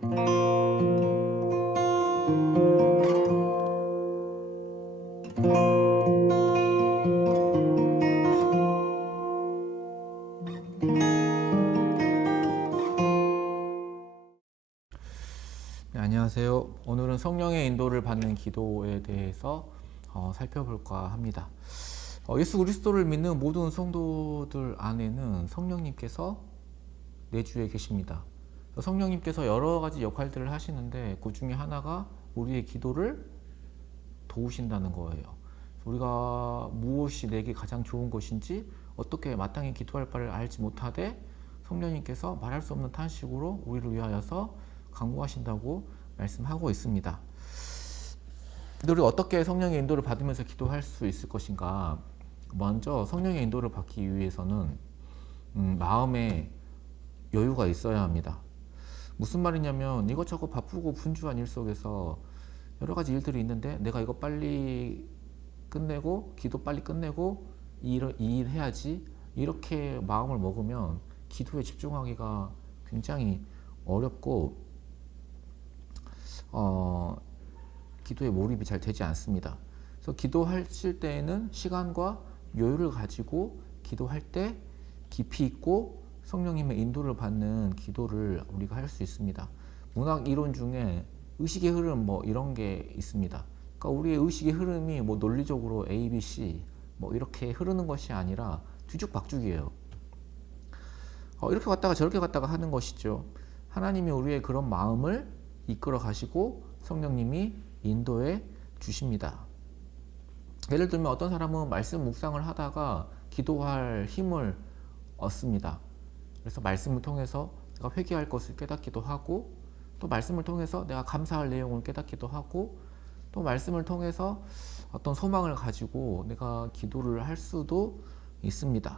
네, 안녕하세요. 오늘은 성령의 인도를 받는 기도에 대해서 살펴볼까 합니다. 예수 그리스도를 믿는 모든 성도들 안에는 성령님께서 내주에 계십니다. 성령님께서 여러 가지 역할들을 하시는데 그 중에 하나가 우리의 기도를 도우신다는 거예요. 우리가 무엇이 내게 가장 좋은 것인지 어떻게 마땅히 기도할 바를 알지 못하되 성령님께서 말할 수 없는 탄식으로 우리를 위하여서 간구하신다고 말씀하고 있습니다. 근데 우리가 어떻게 성령의 인도를 받으면서 기도할 수 있을 것인가? 먼저 성령의 인도를 받기 위해서는 마음에 여유가 있어야 합니다. 무슨 말이냐면 이것저것 바쁘고 분주한 일 속에서 여러 가지 일들이 있는데 내가 이거 빨리 끝내고 기도 빨리 끝내고 이 일 해야지 이렇게 마음을 먹으면 기도에 집중하기가 굉장히 어렵고 기도에 몰입이 잘 되지 않습니다. 그래서 기도하실 때에는 시간과 여유를 가지고 기도할 때 깊이 있고 성령님의 인도를 받는 기도를 우리가 할 수 있습니다. 문학 이론 중에 의식의 흐름 이런 게 있습니다. 그러니까 우리의 의식의 흐름이 논리적으로 A, B, C 이렇게 흐르는 것이 아니라 뒤죽박죽이에요. 이렇게 갔다가 저렇게 갔다가 하는 것이죠. 하나님이 우리의 그런 마음을 이끌어 가시고 성령님이 인도해 주십니다. 예를 들면 어떤 사람은 말씀 묵상을 하다가 기도할 힘을 얻습니다. 그래서 말씀을 통해서 내가 회개할 것을 깨닫기도 하고 또 말씀을 통해서 내가 감사할 내용을 깨닫기도 하고 또 말씀을 통해서 어떤 소망을 가지고 내가 기도를 할 수도 있습니다.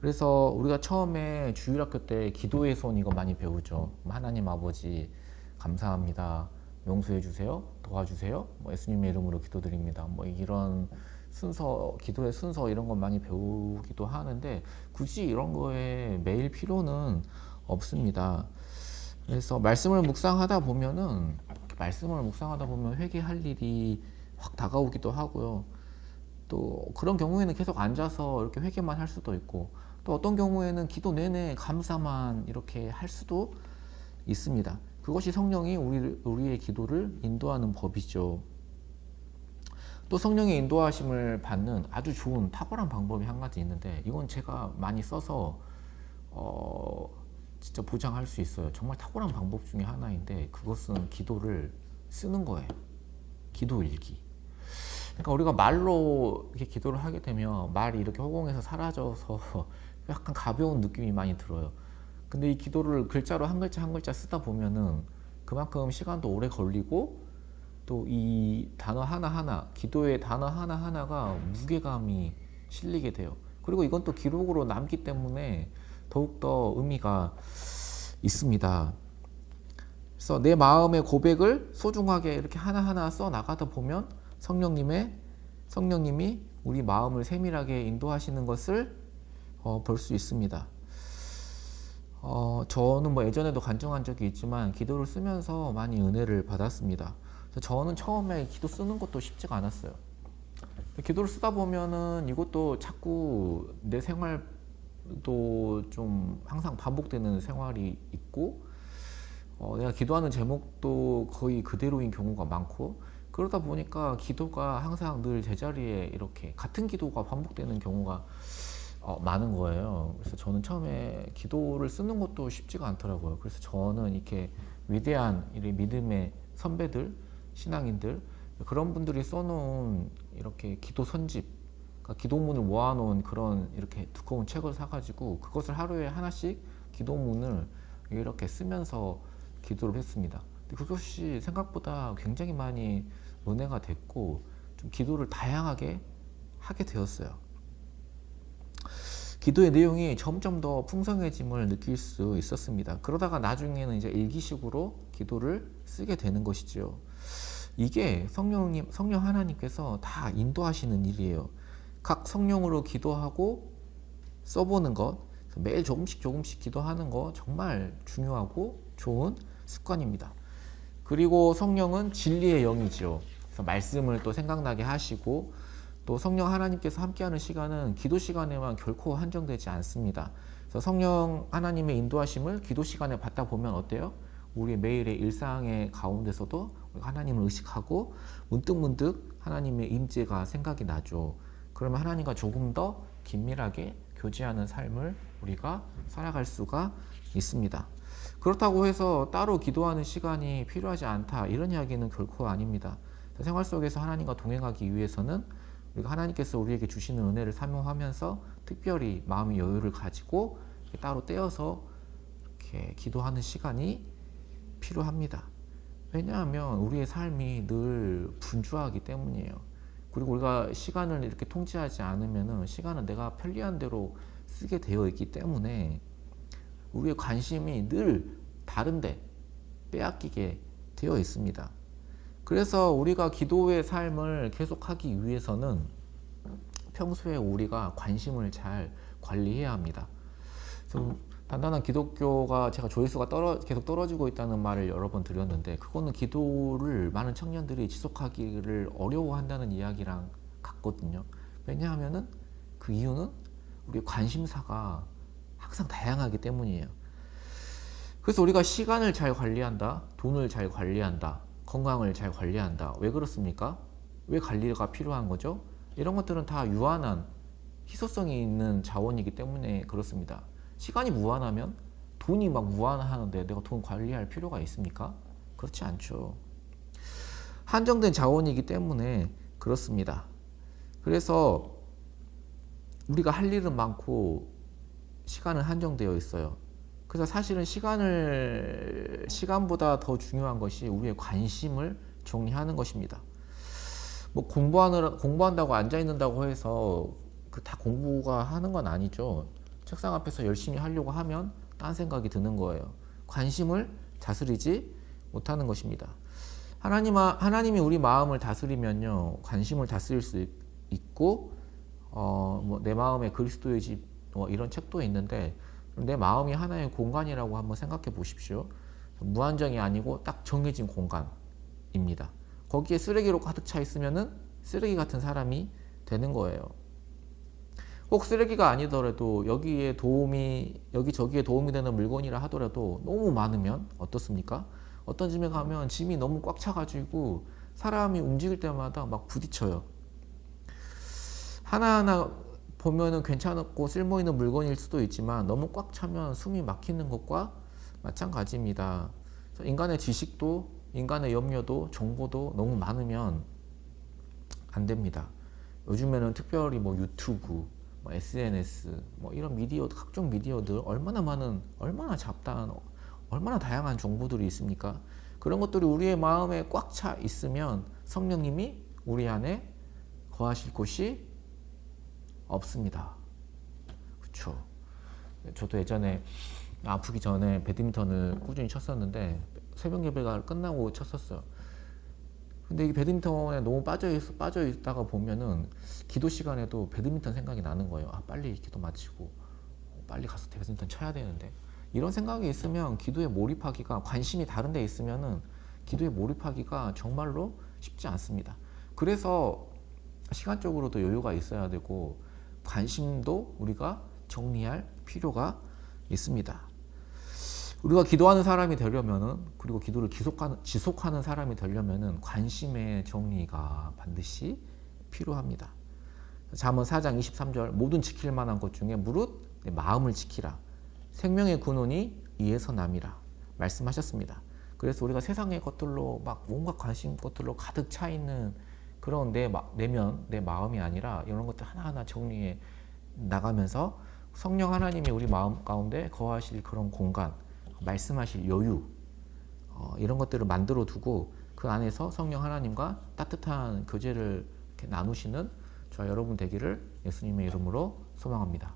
그래서 우리가 처음에 주일학교 때 기도의 손 이거 많이 배우죠. 하나님 아버지 감사합니다. 용서해 주세요. 도와주세요. 예수님의 이름으로 기도드립니다. 이런 순서, 기도의 순서 이런 건 많이 배우기도 하는데 굳이 이런 거에 매일 필요는 없습니다. 그래서 말씀을 묵상하다 보면 회개할 일이 확 다가오기도 하고요. 또 그런 경우에는 계속 앉아서 이렇게 회개만 할 수도 있고 또 어떤 경우에는 기도 내내 감사만 이렇게 할 수도 있습니다. 그것이 성령이 우리의 기도를 인도하는 법이죠. 또 성령의 인도하심을 받는 아주 좋은 탁월한 방법이 한 가지 있는데 이건 제가 많이 써서 진짜 보장할 수 있어요. 정말 탁월한 방법 중에 하나인데 그것은 기도를 쓰는 거예요. 기도 일기. 그러니까 우리가 말로 이렇게 기도를 하게 되면 말이 이렇게 허공에서 사라져서 약간 가벼운 느낌이 많이 들어요. 근데 이 기도를 글자로 한 글자 한 글자 쓰다 보면은 그만큼 시간도 오래 걸리고 또 이 단어 하나하나, 기도의 단어 하나하나가 무게감이 실리게 돼요. 그리고 이건 또 기록으로 남기 때문에 더욱더 의미가 있습니다. 그래서 내 마음의 고백을 소중하게 이렇게 하나하나 써 나가다 보면 성령님이 우리 마음을 세밀하게 인도하시는 것을 볼 수 있습니다. 저는 예전에도 간증한 적이 있지만 기도를 쓰면서 많이 은혜를 받았습니다. 저는 처음에 기도 쓰는 것도 쉽지가 않았어요. 기도를 쓰다 보면은 이것도 자꾸 내 생활도 좀 항상 반복되는 생활이 있고 내가 기도하는 제목도 거의 그대로인 경우가 많고 그러다 보니까 기도가 항상 늘 제자리에 이렇게 같은 기도가 반복되는 경우가 많은 거예요. 그래서 저는 처음에 기도를 쓰는 것도 쉽지가 않더라고요. 그래서 저는 이렇게 위대한 믿음의 선배들, 신앙인들 그런 분들이 써놓은 이렇게 기도 선집, 그러니까 기도문을 모아놓은 그런 이렇게 두꺼운 책을 사가지고 그것을 하루에 하나씩 기도문을 이렇게 쓰면서 기도를 했습니다. 근데 그것이 생각보다 굉장히 많이 은혜가 됐고 좀 기도를 다양하게 하게 되었어요. 기도의 내용이 점점 더 풍성해짐을 느낄 수 있었습니다. 그러다가 나중에는 이제 일기식으로 기도를 쓰게 되는 것이죠. 이게 성령 하나님께서 다 인도하시는 일이에요. 각 성령으로 기도하고 써보는 것, 매일 조금씩 기도하는 거 정말 중요하고 좋은 습관입니다. 그리고 성령은 진리의 영이죠. 그래서 말씀을 또 생각나게 하시고, 또 성령 하나님께서 함께하는 시간은 기도 시간에만 결코 한정되지 않습니다. 그래서 성령 하나님의 인도하심을 기도 시간에 받다 보면 어때요? 우리의 매일의 일상의 가운데서도 우리가 하나님을 의식하고 문득문득 하나님의 임재가 생각이 나죠. 그러면 하나님과 조금 더 긴밀하게 교제하는 삶을 우리가 살아갈 수가 있습니다. 그렇다고 해서 따로 기도하는 시간이 필요하지 않다, 이런 이야기는 결코 아닙니다. 생활 속에서 하나님과 동행하기 위해서는 우리가 하나님께서 우리에게 주시는 은혜를 사모하면서 특별히 마음의 여유를 가지고 따로 떼어서 이렇게 기도하는 시간이 필요합니다. 왜냐하면 우리의 삶이 늘 분주하기 때문이에요. 그리고 우리가 시간을 이렇게 통제하지 않으면 시간은 내가 편리한 대로 쓰게 되어 있기 때문에 우리의 관심이 늘 다른데 빼앗기게 되어 있습니다. 그래서 우리가 기도의 삶을 계속하기 위해서는 평소에 우리가 관심을 잘 관리해야 합니다. 좀 단단한 기독교가, 제가 조회수가 계속 떨어지고 있다는 말을 여러 번 드렸는데, 그거는 기도를 많은 청년들이 지속하기를 어려워한다는 이야기랑 같거든요. 왜냐하면은 그 이유는 우리 관심사가 항상 다양하기 때문이에요. 그래서 우리가 시간을 잘 관리한다, 돈을 잘 관리한다, 건강을 잘 관리한다. 왜 그렇습니까? 왜 관리가 필요한 거죠? 이런 것들은 다 유한한, 희소성이 있는 자원이기 때문에 그렇습니다. 시간이 무한하면 돈이 막 무한하는데 내가 돈 관리할 필요가 있습니까? 그렇지 않죠. 한정된 자원이기 때문에 그렇습니다. 그래서 우리가 할 일은 많고 시간은 한정되어 있어요. 그래서 사실은 시간보다 더 중요한 것이 우리의 관심을 정리하는 것입니다. 뭐 공부한다고 앉아 있는다고 해서 다 공부가 하는 건 아니죠. 책상 앞에서 열심히 하려고 하면 딴 생각이 드는 거예요. 관심을 다스리지 못하는 것입니다. 하나님이 우리 마음을 다스리면요, 관심을 다스릴 수 있고, 내 마음에 그리스도의 집, 이런 책도 있는데, 내 마음이 하나의 공간이라고 한번 생각해 보십시오. 무한정이 아니고 딱 정해진 공간입니다. 거기에 쓰레기로 가득 차 있으면은 쓰레기 같은 사람이 되는 거예요. 꼭 쓰레기가 아니더라도 여기저기에 도움이 되는 물건이라 하더라도 너무 많으면 어떻습니까? 어떤 집에 가면 짐이 너무 꽉 차가지고 사람이 움직일 때마다 막 부딪혀요. 하나하나 보면은 괜찮고 쓸모있는 물건일 수도 있지만 너무 꽉 차면 숨이 막히는 것과 마찬가지입니다. 인간의 지식도, 인간의 염려도, 정보도 너무 많으면 안 됩니다. 요즘에는 특별히 유튜브, SNS, 이런 미디어, 각종 미디어들 얼마나 잡다한, 얼마나 다양한 정보들이 있습니까? 그런 것들이 우리의 마음에 꽉 차 있으면 성령님이 우리 안에 거하실 곳이 없습니다. 그렇죠? 저도 예전에 아프기 전에 배드민턴을 꾸준히 쳤었는데 새벽 예배가 끝나고 쳤었어요. 근데 이 배드민턴에 너무 빠져 있다가 보면은 기도 시간에도 배드민턴 생각이 나는 거예요. 빨리 기도 마치고 빨리 가서 배드민턴 쳐야 되는데, 이런 생각이 있으면 기도에 몰입하기가, 관심이 다른 데 있으면은 기도에 몰입하기가 정말로 쉽지 않습니다. 그래서 시간적으로도 여유가 있어야 되고 관심도 우리가 정리할 필요가 있습니다. 우리가 기도하는 사람이 되려면은, 그리고 기도를 지속하는 사람이 되려면은 관심의 정리가 반드시 필요합니다. 잠언 4장 23절, 모든 지킬 만한 것 중에 무릇 내 마음을 지키라. 생명의 근원이 이에서 남이라 말씀하셨습니다. 그래서 우리가 세상의 것들로 온갖 관심 것들로 가득 차 있는 그런 내 마음이 아니라 이런 것들 하나하나 정리해 나가면서 성령 하나님이 우리 마음 가운데 거하실 그런 공간, 말씀하실 여유, 이런 것들을 만들어 두고 그 안에서 성령 하나님과 따뜻한 교제를 이렇게 나누시는 저와 여러분 되기를 예수님의 이름으로 소망합니다.